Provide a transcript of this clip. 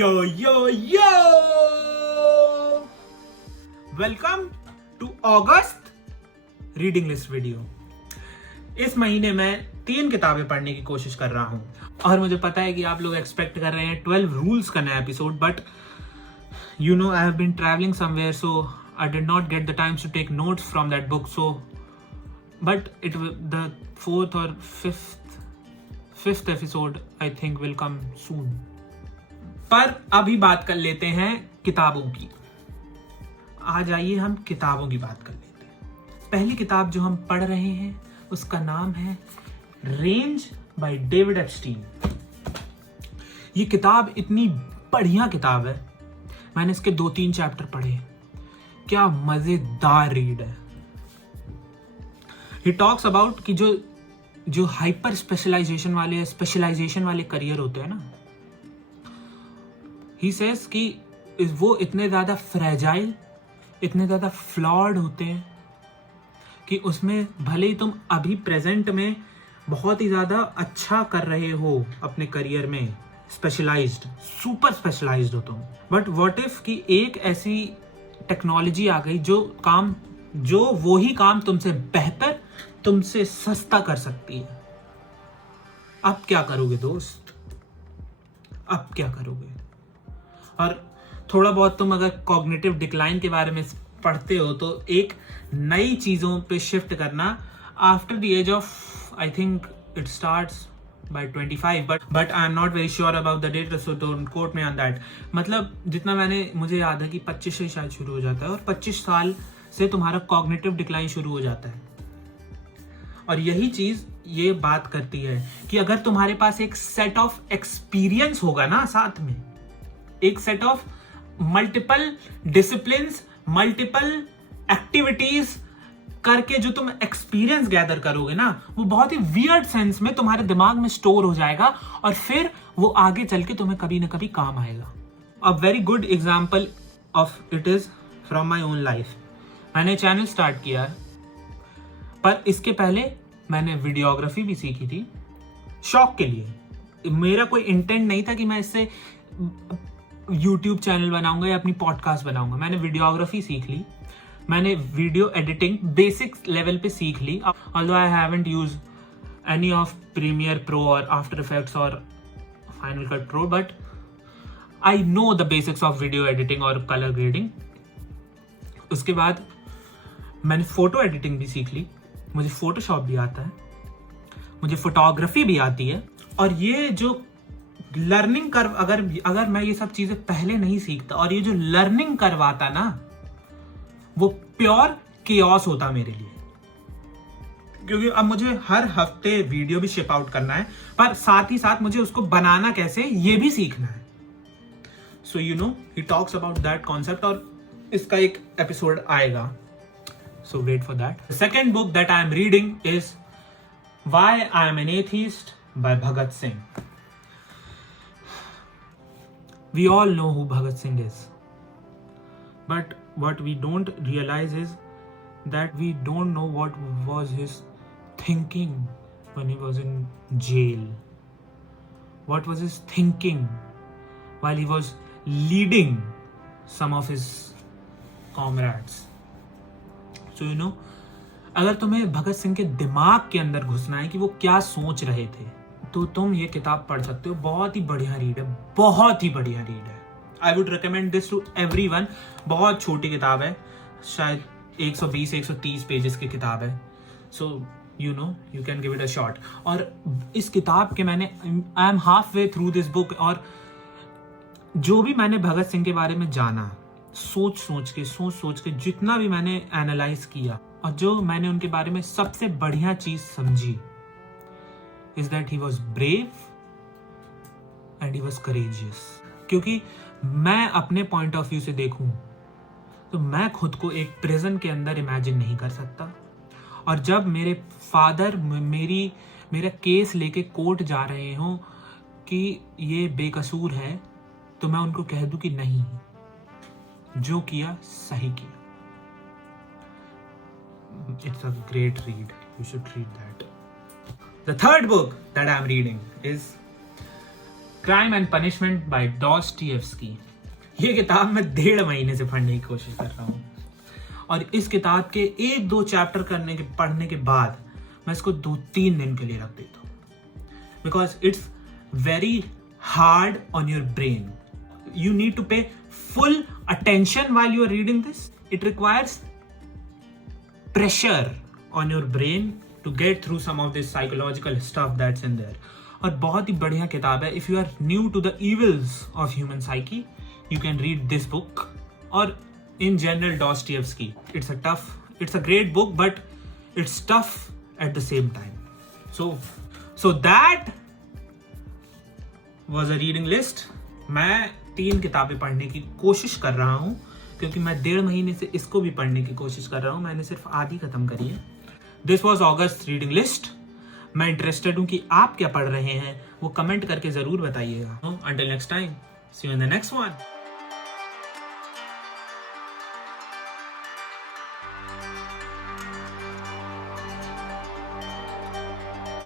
Yo! Welcome to August reading list video. इस महीने मैं 3 किताबें पढ़ने की कोशिश कर रहा हूं और मुझे पता है कि आप लोग एक्सपेक्ट कर रहे हैं 12 रूल्स का नया episode, but you know I have been traveling somewhere, so I did not get the time to take notes from that book. So but the fourth or fifth episode I think will come soon. पर अभी बात कर लेते हैं किताबों की। आज आइए हम किताबों की बात कर लेते हैं। पहली किताब जो हम पढ़ रहे हैं उसका नाम है रेंज बाय डेविड एप्स्टीन। ये किताब इतनी बढ़िया किताब है, मैंने इसके 2-3 चैप्टर पढ़े। क्या मजेदार रीड है। ही टॉक्स अबाउट कि जो हाइपर स्पेशलाइजेशन वाले करियर होते हैं ना, ही सेज कि वो इतने ज्यादा फ्रेजाइल, इतने ज्यादा फ्लॉड होते हैं कि उसमें भले ही तुम अभी प्रेजेंट में बहुत ही ज्यादा अच्छा कर रहे हो अपने करियर में, स्पेशलाइज्ड, सुपर स्पेशलाइज्ड हो तुम, बट व्हाट इफ कि एक ऐसी टेक्नोलॉजी आ गई जो वही काम तुमसे बेहतर, तुमसे सस्ता कर सकती है। अब क्या करोगे दोस्त? अब क्या करोगे? और थोड़ा बहुत तुम अगर कॉग्निटिव डिक्लाइन के बारे में पढ़ते हो तो एक नई चीजों पे शिफ्ट करना after the age of, I think it starts by 25, but I am not very sure about the date, so don't quote me on that. मतलब जितना मुझे याद है कि 25 से शायद शुरू हो जाता है और 25 साल से तुम्हारा कॉग्निटिव डिक्लाइन शुरू हो जाता है। और यही चीज ये बात करती है कि अगर तुम्हारे पास एक सेट ऑफ एक्सपीरियंस होगा ना, साथ में एक set of multiple disciplines, multiple activities करके जो तुम एक्सपीरियंस गैदर करोगे ना, वो बहुत ही वियर्ड सेंस में तुम्हारे दिमाग में स्टोर हो जाएगा और फिर वो आगे चल के तुम्हें कभी ना कभी काम आएगा। A very good example of it is from my own life. मैंने चैनल स्टार्ट किया है, पर इसके पहले मैंने वीडियोग्राफी भी सीखी थी शौक के लिए। मेरा कोई इंटेंट नहीं था कि मैं इससे यूट्यूब चैनल बनाऊंगा या अपनी पॉडकास्ट बनाऊंगा। मैंने वीडियोग्राफी सीख ली, मैंने वीडियो एडिटिंग बेसिक लेवल पे सीख ली। Although I haven't use any of premiere pro और आफ्टर इफेक्ट्स और final cut pro, but I know the basics of video editing और कलर ग्रेडिंग। उसके बाद मैंने फोटो एडिटिंग भी सीख ली, मुझे फोटोशॉप भी आता है, मुझे फोटोग्राफी भी आती है। और ये जो लर्निंग कर्व, अगर मैं ये सब चीजें पहले नहीं सीखता और ये जो लर्निंग करवाता ना, वो प्योर केओस होता मेरे लिए। क्योंकि अब मुझे हर हफ्ते वीडियो भी शिप आउट करना है, पर साथ ही साथ मुझे उसको बनाना कैसे ये भी सीखना है। So you know he talks about that concept और इसका एक एपिसोड आएगा, so wait for that. Second book that I am reading is why I am an atheist by Bhagat Singh. We all know who Bhagat Singh is, but what we don't realize is that we don't know what was his thinking when he was in jail. What was his thinking while he was leading some of his comrades? So you know, अगर तुम्हें भगत सिंह के दिमाग के अंदर घुसना है कि वो क्या सोच रहे थे, तो तुम ये किताब पढ़ सकते हो। बहुत ही बढ़िया रीड है, बहुत ही बढ़िया रीड है। I would recommend this to everyone. बहुत छोटी किताब है, शायद 120-130 पेजेस की किताब है। So you no you can give it a shot. और इस किताब के I am half way through this book, और जो भी मैंने भगत सिंह के बारे में जाना, सोच सोच के जितना भी मैंने एनालाइज किया, और जो मैंने उनके बारे में सबसे बढ़िया चीज समझी is that he was brave and he was courageous. क्योंकि मैं अपने पॉइंट ऑफ व्यू से देखूं तो मैं खुद को एक प्रिजन के अंदर इमेजिन नहीं कर सकता, और जब मेरे फादर मेरा केस लेके कोर्ट जा रहे हो कि ये बेकसूर है, तो मैं उनको कह दूं कि नहीं, जो किया सही किया। It's a great read. You should read that. The third book that I'm reading is crime and punishment by Dostoevsky. ये किताब मैं 1.5 महीने से पढ़ने की कोशिश कर रहा हूँ और इस किताब के 1-2 चैप्टर पढ़ने के बाद मैं इसको 2-3 दिन के लिए रख देता हूँ, because it's very hard on your brain. You need to pay full attention while you are reading this. It requires pressure on your brain to get through some of this psychological stuff that's in there. और बहुत ही बढ़िया किताब है. If you are new to the evils of human psyche, you can read this book. और in general Dostoevsky. It's a great book, but it's tough at the same time. So that was a reading list. मैं 3 किताबें पढ़ने की कोशिश कर रहा हूँ क्योंकि मैं 1.5 महीने से इसको भी पढ़ने की कोशिश कर रहा हूँ. मैंने सिर्फ आधी खत्म करी है. This was August reading list. मैं इंटरेस्टेड हूँ कि आप क्या पढ़ रहे हैं, वो कमेंट करके जरूर बताइएगा. Until next time, see you in the next one.